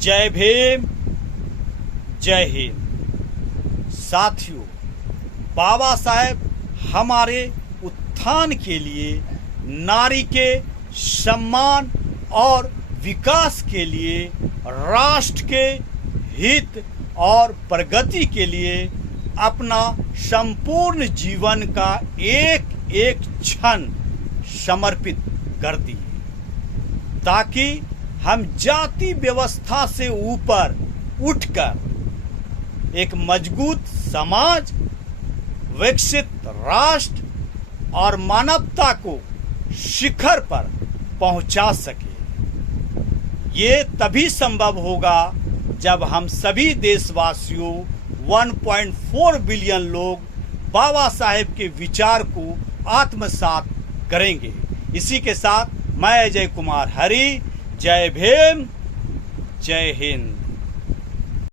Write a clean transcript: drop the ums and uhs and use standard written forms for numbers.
जय भीम, जय हिंद। साथियों, बाबा साहेब हमारे उत्थान के लिए, नारी के सम्मान और विकास के लिए, राष्ट्र के हित और प्रगति के लिए अपना संपूर्ण जीवन का एक एक क्षण समर्पित कर दिए, ताकि हम जाति व्यवस्था से ऊपर उठकर एक मजबूत समाज, विकसित राष्ट्र और मानवता को शिखर पर पहुंचा सके। ये तभी संभव होगा जब हम सभी देशवासियों 1.4 बिलियन लोग बाबा साहेब के विचार को आत्मसात करेंगे। इसी के साथ मैं अजय कुमार हरी, जय भीम, जय हिंद।